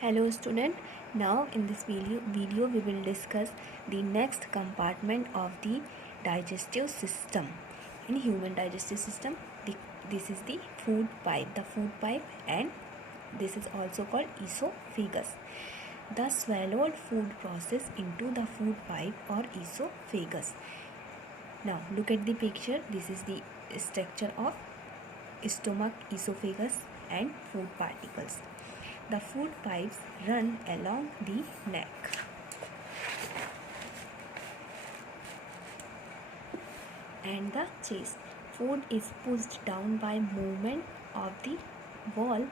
Hello student, now in this video we will discuss the next compartment of the digestive system. In human digestive system, this is the food pipe, and this is also called esophagus. The swallowed food process into the food pipe or esophagus. Now look at the picture. This is the structure of stomach, esophagus and food particles. The food pipes run along the neck and the chest. Food is pushed down by movement of the wall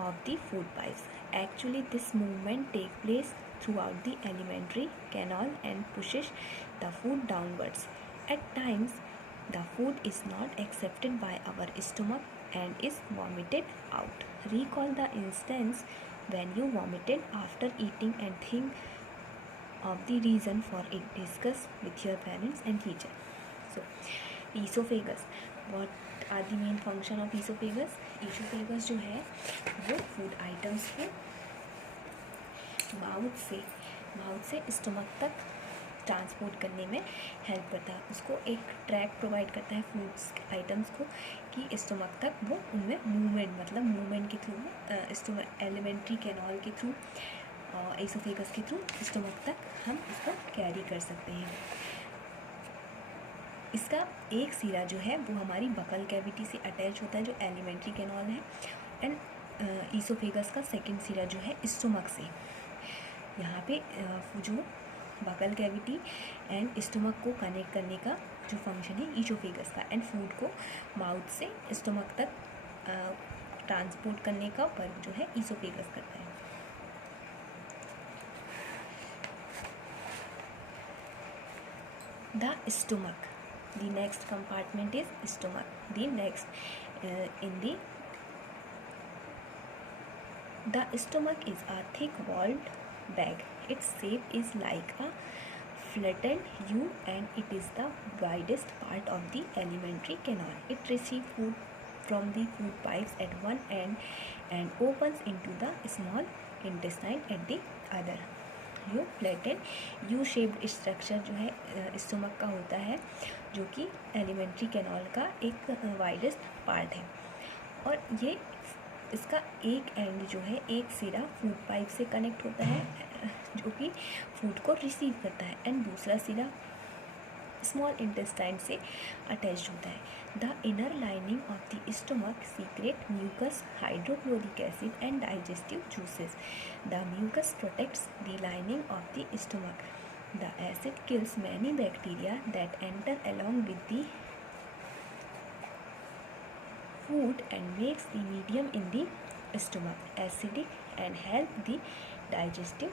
of the food pipes. Actually, this movement takes place throughout the alimentary canal and pushes the food downwards. At times, the food is not accepted by our stomach and is vomited out. Recall the instance when you vomited after eating and think of the reason for it. Discuss with your parents and teacher. So, esophagus. What are the main function of esophagus? Esophagus जो है वो food items को mouth से stomach तक transport करने में help करता है. उसको एक ट्रैक प्रोवाइड करता है फूड्स आइटम्स को कि स्टमक तक वो उनमें मूवमेंट के थ्रू स्टमक एलिमेंट्री कैनाल के थ्रू एसोफेगस के थ्रू स्टमक तक हम इसको कैरी कर सकते हैं. इसका एक सिरा जो है वो हमारी बकल कैविटी से अटैच होता है जो एलिमेंट्री कैनाल है, एंड ईसोफेगस का सेकंड सिरा जो है स्टमक से. यहाँ पे जो बकल कैविटी एंड स्टमक को कनेक्ट करने का जो फंक्शन है ईसोफेगस का, एंड फूड को माउथ से स्टमक तक ट्रांसपोर्ट करने का वर्क जो है ईसोफेगस करता है. The stomach. The next compartment is stomach. The stomach is a thick-walled bag. Its shape is like a flattened U, and it is the widest part of the alimentary canal. It receives food from the food pipes at one end and opens into the small intestine at the other. Yo flattened U shaped structure जो है stomach का होता है, जो कि alimentary canal का एक widest part है. और ये इसका एक एंड जो है, एक सिरा फूड पाइप से कनेक्ट होता है जो कि फूड को रिसीव करता है, एंड दूसरा सिरा स्मॉल इंटेस्टाइन से अटैच होता है. The inner lining of the stomach secrete mucus, hydrochloric acid and digestive juices. The mucus protects the lining of the stomach. The acid kills many bacteria that enter along with the food and makes the medium in the stomach acidic and help the digestive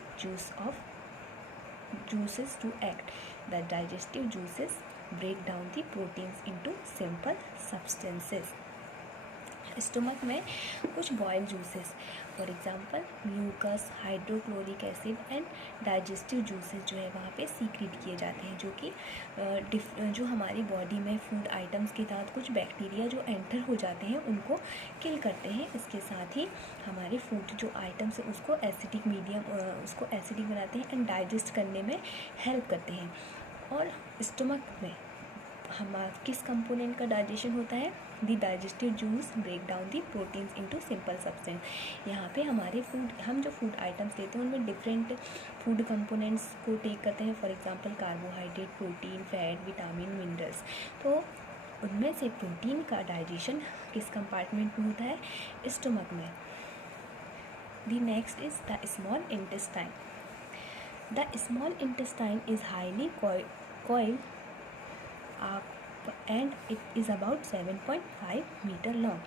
juices to act. The digestive juices break down the proteins into simple substances. Stomach में कुछ बॉयल juices, for example mucus, hydrochloric acid and digestive juices जो है वहाँ पे secret किए जाते हैं, जो कि जो हमारी बॉडी में फूड आइटम्स के साथ कुछ बैक्टीरिया जो एंटर हो जाते हैं उनको किल करते हैं. इसके साथ ही हमारे फूड जो आइटम्स है उसको एसिडिक बनाते हैं एंड डाइजेस्ट करने में हेल्प करते हैं. और स्टमक में किस कंपोनेंट का डाइजेशन होता है? The digestive juice break down the proteins into simple substance. यहाँ पे हम जो फूड आइटम्स लेते हैं उनमें डिफरेंट फूड कंपोनेंट्स को टेक करते हैं. For example carbohydrate, protein, fat, vitamin, minerals. तो उनमें से प्रोटीन का डाइजेशन किस कंपार्टमेंट में होता है? स्टमक में. The next is the small intestine. The small intestine is highly coiled up and it is about 7.5 meter long.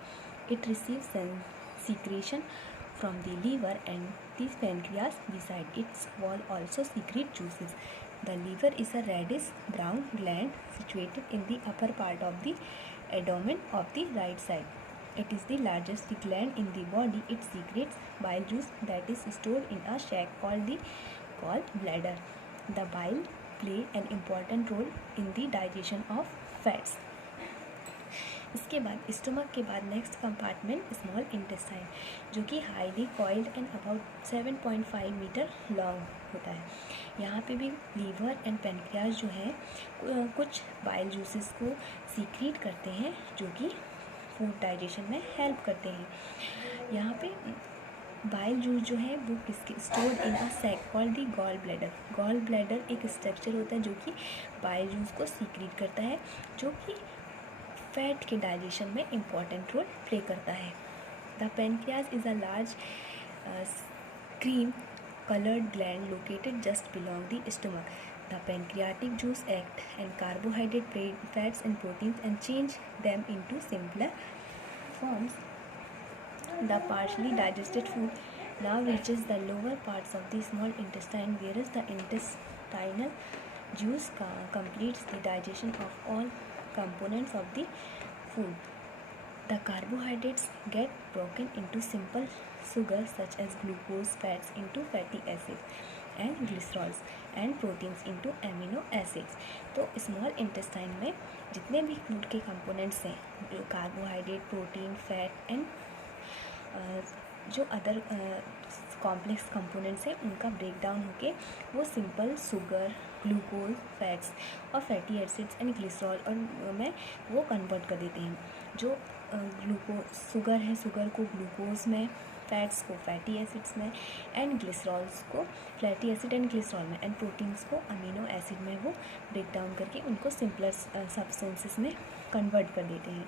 It receives secretion from the liver and the pancreas. Beside its wall also secrete juices. The liver is a reddish brown gland situated in the upper part of the abdomen of the right side. It is the largest gland in the body. It secretes bile juice that is stored in a sac called bladder. The bile play an important role in the digestion of fats. इसके बाद stomach के बाद next compartment small intestine, जो कि highly coiled and about 7.5 metre long होता है। यहाँ पे भी लीवर एंड पेनक्रियाज जो है कुछ बाइल जूसेस को सीक्रेट करते हैं, जो कि फूड डाइजेशन में हेल्प करते हैं। यहाँ पे बाइल जूस जो है वो किसके stored in a sac called the gall bladder. Gall bladder एक स्ट्रक्चर होता है जो कि बाइल जूस को सीक्रेट करता है, जो कि फैट के डाइजेशन में इम्पॉर्टेंट रोल प्ले करता है। The pancreas is a large cream colored gland located just below the stomach. The pancreatic juice act and carbohydrate, fats and proteins and change them into simpler forms. The partially digested food now reaches the lower parts of the small intestine, whereas the intestinal juice completes the digestion of all components of the food. The carbohydrates get broken into simple sugars such as glucose, fats into fatty acids and glycerols and proteins into amino acids. तो small intestine में जितने भी food के components हैं, carbohydrate, protein, fat and जो other complex components हैं, उनका break down होके वो सिंपल शुगर, ग्लूकोज, फैट्स और फैटी एसिड्स एंड ग्लिसरॉल और में वो कन्वर्ट कर देते हैं। जो ग्लूकोज शुगर है, शुगर को ग्लूकोज में, फैट्स को फैटी एसिड्स में एंड ग्लिसरॉल्स को फैटी एसिड एंड ग्लिसरॉल में एंड प्रोटीन्स को अमीनो एसिड में वो ब्रेक डाउन करके उनको सिंपलर सब्सटेंसेस में कन्वर्ट कर देते हैं।